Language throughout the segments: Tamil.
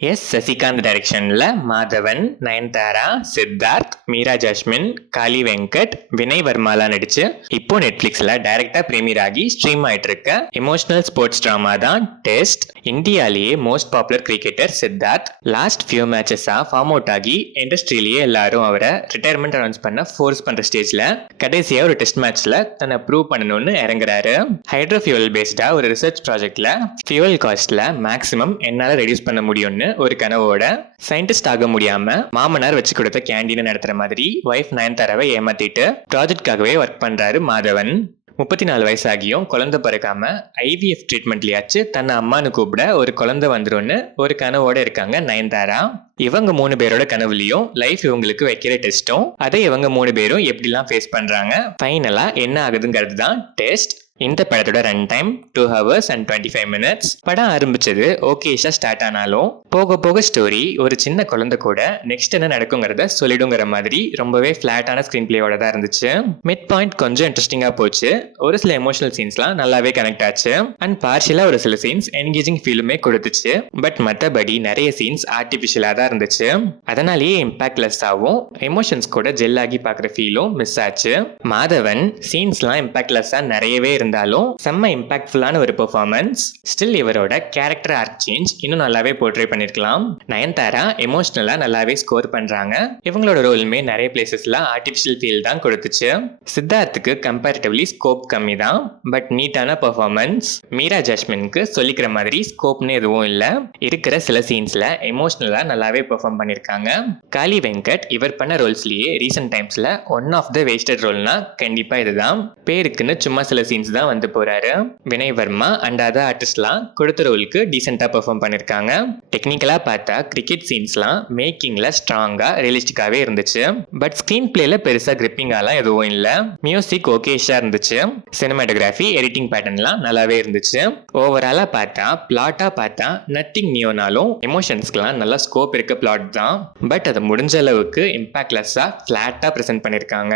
எஸ் சசிகாந்த் டைரக்ஷன்ல மாதவன், நயன்தாரா, சித்தார்த், மீரா ஜாஸ்மின், காளி வெங்கட், வினய் வர்மாலா நடிச்சு இப்போ நெட்ஃபிளிக்ஸ்ல டைரக்டா பிரீமியர் ஆகி ஸ்ட்ரீம் ஆயிட்டு இருக்க எமோஷனல் ஸ்போர்ட்ஸ் டிராமா தான் டெஸ்ட். இந்தியாலேயே most popular cricketer Siddharth last few மேட்சஸா ஃபார்ம் அவுட் ஆகி இண்டஸ்ட்ரியிலேயே எல்லாரும் அவரை ரிட்டையர்மெண்ட் அனௌன்ஸ் பண்ண ஃபோர்ஸ் பண்ற ஸ்டேஜ்ல கடைசியா ஒரு டெஸ்ட் மேட்ச்ல தன்னை ப்ரூவ் பண்ணணும்னு இறங்குறாரு. ஹைட்ரோ ஃபியூவல் பேஸ்டா ஒரு ரிசர்ச் ப்ராஜெக்ட்ல ஃபியூவல் காஸ்ட்ல மேக்ஸிமம் என்னால ரெடியூஸ் பண்ண முடியும்னு ஒரு கனவோட சயின்டிஸ்ட் ஆக முடியாம மாமனார் வச்சு கொடுத்த கேண்டீன் நடத்துற மாதிரி வைஃப் நயன்தாராவை ஏமாத்திட்டு ப்ராஜெக்ட்காகவே ஒர்க் பண்றாரு மாதவன். 34 வயசாகியும் குழந்தை பிறக்காம ஐவிஎஃப் ட்ரீட்மெண்ட்லயாச்சு தன்னை அம்மானு கூப்பிட ஒரு குழந்தை வந்துரும்னு ஒரு கனவோட இருக்காங்க நயன்தாரா. இவங்க 3 பேரோட கனவுலையும் லைஃப் இவங்களுக்கு வைக்கிற டெஸ்ட்டும் அதை இவங்க 3 பேரும் எப்படிலாம் ஃபேஸ் பண்றாங்க, ஃபைனலா என்ன ஆகுதுங்கிறது தான் டெஸ்ட். இந்த படத்தோட run time 2 hours and 25 minutes. படம் ஆரம்பிச்சது ஓகேஷா ஸ்டார்ட் ஆனாலும் போக போக ஸ்டோரி ஒரு சின்ன குழந்தை கூட நெக்ஸ்ட் என்ன நடக்குங்கிறத சொல்லிடுங்கிற மாதிரி ரொம்பவே ஃபிளாட்டான ஸ்கிரீன் பிளேயோட தான் இருந்துச்சு. மிட் பாயிண்ட் கொஞ்சம் இன்ட்ரெஸ்டிங்கா போச்சு, ஒரு சில எமோஷனல் சீன்ஸ்லாம் நல்லாவே கனெக்ட் ஆச்சு அண்ட் பார்ஷியலா ஒரு சில சீன்ஸ் என்கேஜிங் ஃபீலுமே கொடுத்துச்சு. பட் மற்றபடி நிறைய சீன்ஸ் ஆர்டிஃபிஷியலா தான் இருந்துச்சு, அதனாலேயே இம்பாக்ட்லெஸ் ஆகும், எமோஷன்ஸ் கூட ஜெல் ஆகி பார்க்குற ஃபீலும் மிஸ் ஆச்சு. மாதவன் சீன்ஸ்லாம் இம்பாக்ட்லெஸ்ஸா நிறையவே இருந்தாலும் செம்ம இம்பாக்ட்ஃபுல்லான ஒரு பெர்ஃபார்மன்ஸ். ஸ்டில் இவரோட கேரக்டர் ஆர்க் சேஞ்ச் இன்னும் நல்லாவே போர்ட்ரே பண்ணிருக்கலாம். நயன்தாரா எமோஷனலா நல்லாவே ஸ்கோர் பண்றாங்க, இவங்களோட ரோலுமே நிறைய பிளேசஸ்ல ஆர்டிஃபிஷியல் ஃபீல் தான் கொடுத்துச்சு. சித்தார்த்துக்கு கம்பேரிட்டிவ்லி ஸ்கோப் கம்மி தான், பட் நீட்டான பெர்ஃபார்மன்ஸ். மீரா ஜாஸ்மினுக்கு சொல்லிக்கிற மாதிரி ஸ்கோப்னு எதுவும் இல்லை, இருக்கிற சில சீன்ஸ்ல எமோஷனலா நல்லாவே பெர்ஃபார்ம் பண்ணிருக்காங்க. காளி வெங்கட் இவர் பண்ண ரோல்ஸ்லயே ரீசெண்ட் டைம்ஸ்ல ஒன் ஆஃப் த வேஸ்டட் ரோல்னா கண்டிப்பா இதுதான். பேருக்குன்னு சும்மா சில சீன்ஸ் தான் வந்து போறாரு. வினய் வர்மா அண்ட் அதர் ஆர்டிஸ்ட்லாம் கொடுத்த ரோலுக்கு டீசெண்டா பெர்ஃபார்ம் பண்ணிருக்காங்க. டெக்னிக்கலா பார்த்தா கிரிக்கெட் சீன்ஸ்லாம் மேக்கிங்ல ஸ்ட்ராங்கா ரியலிஸ்டிக்காவே இருந்துச்சு, பட் ஸ்கிரீன் பிளேல பெருசா கிரிப்பிங்காலாம் எதுவும் இல்ல. மியூசிக் ஓகேஷா இருந்துச்சு, சினிமாட்டோகிராஃபி எடிட்டிங் பேட்டர்ன்லாம் நல்லாவே இருந்துச்சு. ஓவராலா பார்த்தா பிளாட்டா பார்த்தா நத்திங் நியோனாலும் எமோஷன்ஸ்க்குலாம் நல்லா ஸ்கோப் இருக்க பிளாட் தான், பட் அது முடிஞ்ச அளவுக்கு இம்பாக்ட்லெஸ்ஸா ஃபிளாட்டா பிரசன்ட் பண்ணிருக்காங்க.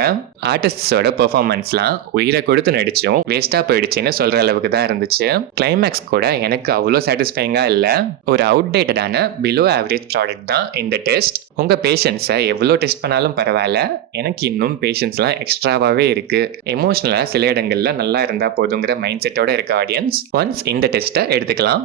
ஆர்டிஸ்டோட பெர்ஃபார்மன்ஸ்லாம் உயிரை கொடுத்து நடிச்சும் வேஸ்டா போயிடுச்சுன்னு சொல்ற அளவுக்கு தான் இருந்துச்சு. கிளைமேக்ஸ் கூட எனக்கு அவ்வளோ சாட்டிஸ்ஃபைங்கா இல்ல, ஒரு அவுட்டேட்டடான பிலோ ஆவரேஜ் ப்ராடக்ட் தான் இந்த டெஸ்ட். உங்க பேஷன்ஸை எவ்வளோ டெஸ்ட் பண்ணாலும் பரவாயில்ல, எனக்கு இன்னும் பேஷன்ஸ்லாம் எக்ஸ்ட்ராவாவே இருக்கு, எமோஷனலா சில இடங்கள்ல நல்லா இருந்தா போதுங்கிற மைண்ட் செட்டோட இருக்க ஆடியன்ஸ் ஒன்ஸ் இந்த டெஸ்ட்டை எடுத்துக்கலாம்.